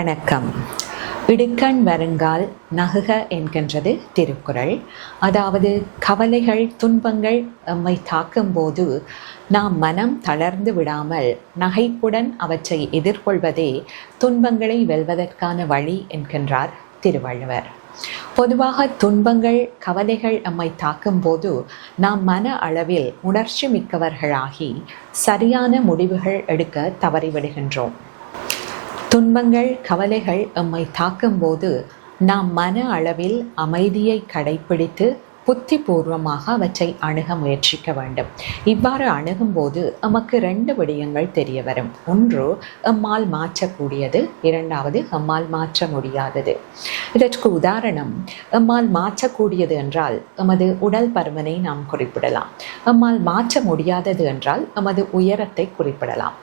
வணக்கம். இடுக்கண் வருங்கால் நகுக என்கின்றது திருக்குறள். அதாவது கவலைகள் துன்பங்கள் நம்மை தாக்கும்போது நாம் மனம் தளர்ந்து விடாமல் நகைப்புடன் அவற்றை எதிர்கொள்வதே துன்பங்களை வெல்வதற்கான வழி என்கின்றார் திருவள்ளுவர். பொதுவாக துன்பங்கள் கவலைகள் நம்மை தாக்கும்போது நாம் மன அளவில் உணர்ச்சி மிக்கவர்களாகி சரியான முடிவுகள் எடுக்க தவறிவிடுகின்றோம். துன்பங்கள் கவலைகள் நம்மை தாக்கும்போது நாம் மன அளவில் அமைதியை கடைப்பிடித்து புத்திபூர்வமாக அவற்றை அணுக முயற்சிக்க வேண்டும். இவ்வாறு அணுகும்போது நமக்கு 2 விடயங்கள் தெரிய வரும். ஒன்று, நம்மால் மாற்றக்கூடியது, இரண்டாவது நம்மால் மாற்ற முடியாதது. இதற்கு உதாரணம், நம்மால் மாற்றக்கூடியது என்றால் நமது உடல் பருமனை நாம் குறிப்பிடலாம். நம்மால் மாற்ற முடியாதது என்றால் நமது உயரத்தை குறிப்பிடலாம்.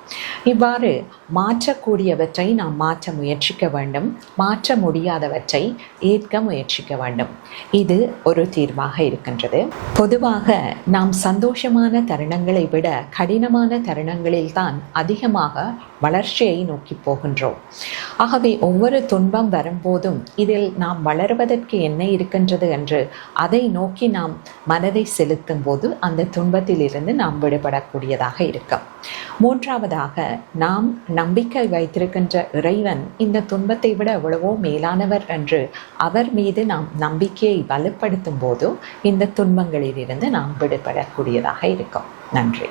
இவ்வாறு மாற்றக்கூடியவற்றை நாம் மாற்ற முயற்சிக்க வேண்டும், மாற்ற முடியாதவற்றை ஏற்க முயற்சிக்க வேண்டும். இது ஒரு தீர்வாக இருக்கின்றது. பொதுவாக நாம் சந்தோஷமான தருணங்களை விட கடினமான தருணங்களில் தான் அதிகமாக வளர்ச்சியை நோக்கி போகின்றோம். ஆகவே ஒவ்வொரு துன்பம் வரும்போதும் இதில் நாம் வளர்வதற்கு என்ன இருக்கின்றது என்று அதை நோக்கி நாம் மனதை செலுத்தும் போது அந்த துன்பத்திலிருந்து நாம் விடுபடக்கூடியதாக இருக்கும். மூன்றாவதாக, நாம் நம்பிக்கை வைத்திருக்கின்ற இறைவன் இந்த துன்பத்தை விட எவ்வளவோ மேலானவர் என்று அவர் மீது நாம் நம்பிக்கையை வலுப்படுத்தும் போது இந்த துன்பங்களிலிருந்து நாம் விடுபடக்கூடியதாக இருக்கும். நன்றி.